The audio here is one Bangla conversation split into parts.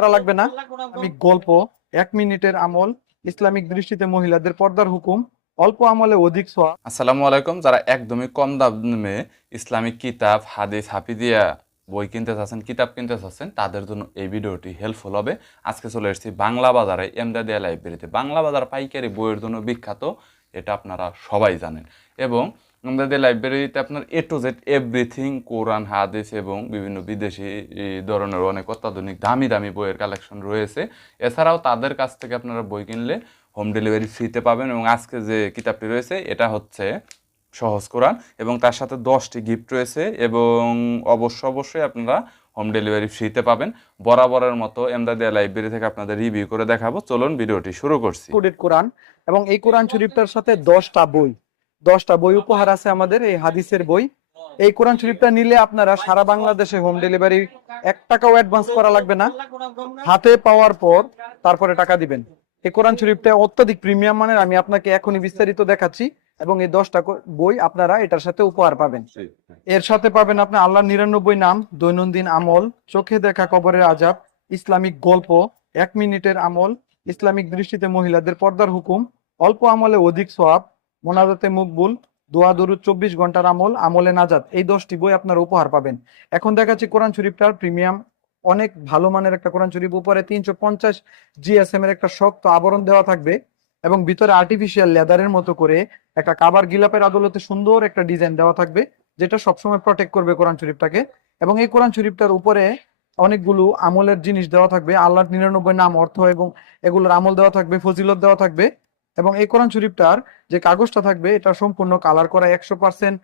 করা লাগবে না। আমি গল্প, এক মিনিটের আমল, ইসলামিক দৃষ্টিতে মহিলাদের পর্দার হুকুম, অল্প আমলে অধিক সোয়া আসসালামু আলাইকুম, যারা একদমই কম দামে ইসলামিক কিতাব, হাদিস হাফিদিয়া বই কিনতে চাচ্ছেন, কিতাব কিনতে চাচ্ছেন, তাদের জন্য এই ভিডিওটি হেল্পফুল হবে। আজকে চলে এসেছি বাংলা বাজারে এমদাদিয়া লাইব্রেরিতে বাংলা বাজার পাইকারি বইয়ের জন্য বিখ্যাত, এটা আপনারা সবাই জানেন। এবং এমদাদিয়া লাইব্রেরিতে আপনার এ টু জেড এভরিথিং কোরআন হাদিস এবং বিভিন্ন বিদেশি ধরনের অনেক অত্যাধুনিক দামি দামি বইয়ের কালেকশন রয়েছে। এছাড়াও তাদের কাছ থেকে আপনারা বই কিনলে হোম ডেলিভারি ফ্রিতে পাবেন এবং আজকে যে কিতাবটি রয়েছে, এটা হচ্ছে সহজ কোরআন এবং তার সাথে দশটি গিফট রয়েছে এবং অবশ্য অবশ্যই আপনারা হোম ডেলিভারি ফ্রিতে পাবেন। বরাবরের মতো এমদাদিয়া লাইব্রেরি থেকে আপনাদের রিভিউ করে দেখাবো। চলুন ভিডিওটি শুরু করছি। কোরআন এবং এই কোরআন শরীফটার সাথে দশটা বই। দশটা বই উপহার আছে আমাদের এই হাদিসের বই। এই কোরআন শরীফটা নিলে আপনারা সারা বাংলাদেশে হোম ডেলিভারি এক টাকাও অ্যাডভান্স করা লাগবে না। হাতে পাওয়ার পর তারপরে টাকা দিবেন। এই কোরআন শরীফটা অত্যধিক প্রিমিয়াম মানের আমি আপনাকে এখনই বিস্তারিত দেখাচ্ছি। এবং এই দশটা বই আপনারা এটার সাথে উপহার পাবেন। এর সাথে পাবেন আপনি আল্লাহ নিরানব্বই নাম দৈনন্দিন আমল চোখে দেখা কবরের আজাব ইসলামিক গল্প এক মিনিটের আমল ইসলামিক দৃষ্টিতে মহিলাদের পর্দার হুকুম অল্প আমলে অধিক সোয়াব মোনাজাতে মুকবুল দোয়া, দরুদ, চব্বিশ ঘণ্টার আমল, আমলে নাজাত, এই দশটি বই আপনারা উপহার পাবেন। এখন দেখাচ্ছি কোরআন শরীফটার প্রিমিয়াম, অনেক ভালো মানের একটা কোরআন শরীফ, উপরে তিনশো পঞ্চাশ জিএসএম এর একটা শক্ত আবরণ দেওয়া থাকবে এবং ভিতরে আর্টিফিশিয়াল লেদারের মতো করে একটা কাবার গিলাপের আদলতে সুন্দর একটা ডিজাইন দেওয়া থাকবে, যেটা সবসময় প্রটেক্ট করবে কোরআন শরীফটাকে। এবং এই কোরআন শরীফটার উপরে অনেকগুলো আমলের জিনিস দেওয়া থাকবে, আল্লাহর নিরানব্বই নাম অর্থ এবং এগুলোর আমল দেওয়া থাকবে, ফজিলত দেওয়া থাকবে। এবং এই কোরআন শরীফটার যে কাগজটা থাকবে, এটা সম্পূর্ণ কালার করা একশো পার্সেন্ট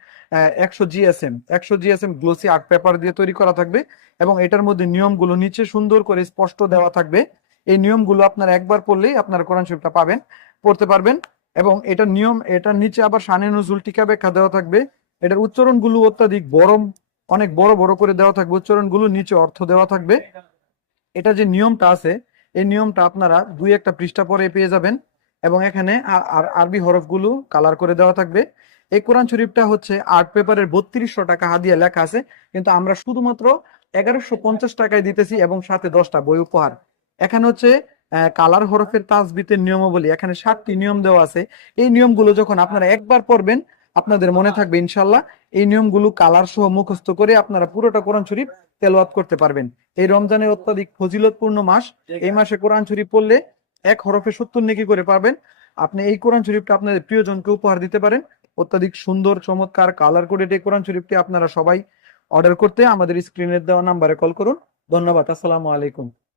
একশো জিএসএম একশো জিএসএম গ্লোসি আর্ট পেপার দিয়ে তৈরি করা থাকবে এবং এটার মধ্যে নিয়মগুলো নিচে সুন্দর করে স্পষ্ট দেওয়া থাকবে। এই নিয়মগুলো আপনার একবার পড়লেই আপনার কোরআন শরীফটা পাবেন, পড়তে পারবেন এবং এটার নিয়ম এটার নিচে আবার সানে নজুল টিকা ব্যাখ্যা দেওয়া থাকবে। এটার উচ্চারণগুলো অত্যাধিক বড় অনেক বড় বড় করে দেওয়া থাকবে, উচ্চারণগুলো নিচে অর্থ দেওয়া থাকবে। এটা যে নিয়মটা আছে, এই নিয়মটা আপনারা দুই একটা পৃষ্ঠা পরে পেয়ে যাবেন। এবং এখানে আরবি হরফগুলো কালার করে দেওয়া থাকবে। এই কোরআন শরীফটা হচ্ছে আর্ট পেপারের বত্রিশশো টাকা হাদিয়া লেখা আছে, কিন্তু আমরা শুধুমাত্র এগারোশো পঞ্চাশ টাকায় দিতেছি এবং সাথে দশটা বই উপহার। এখানে হচ্ছে কালার হরফের তাজবিতের নিয়মাবলী, এখানে সাতটি নিয়ম দেওয়া আছে। এই নিয়মগুলো যখন আপনারা একবার পড়বেন, আপনাদের মনে থাকবে ইনশাল্লাহ এই নিয়মগুলো কালার সহ মুখস্থ করে আপনারা পুরোটা কোরআন শরীফ তেলাওয়াত করতে পারবেন। এই রমজানের অত্যাধিক ফজিলতপূর্ণ মাস, এই মাসে কোরআন শরীফ পড়লে এক হরফে সত্তর নেকি করে পাবেন। আপনি এই কোরআন শরীফটা আপনাদের প্রিয়জনকে উপহার দিতে পারেন। অত্যাধিক সুন্দর, চমৎকার কালার কোডেড এই কোরআন শরীফটি আপনারা সবাই অর্ডার করতে আমাদের স্ক্রিনের দেওয়া নাম্বারে কল করুন। ধন্যবাদ, আসসালামু আলাইকুম।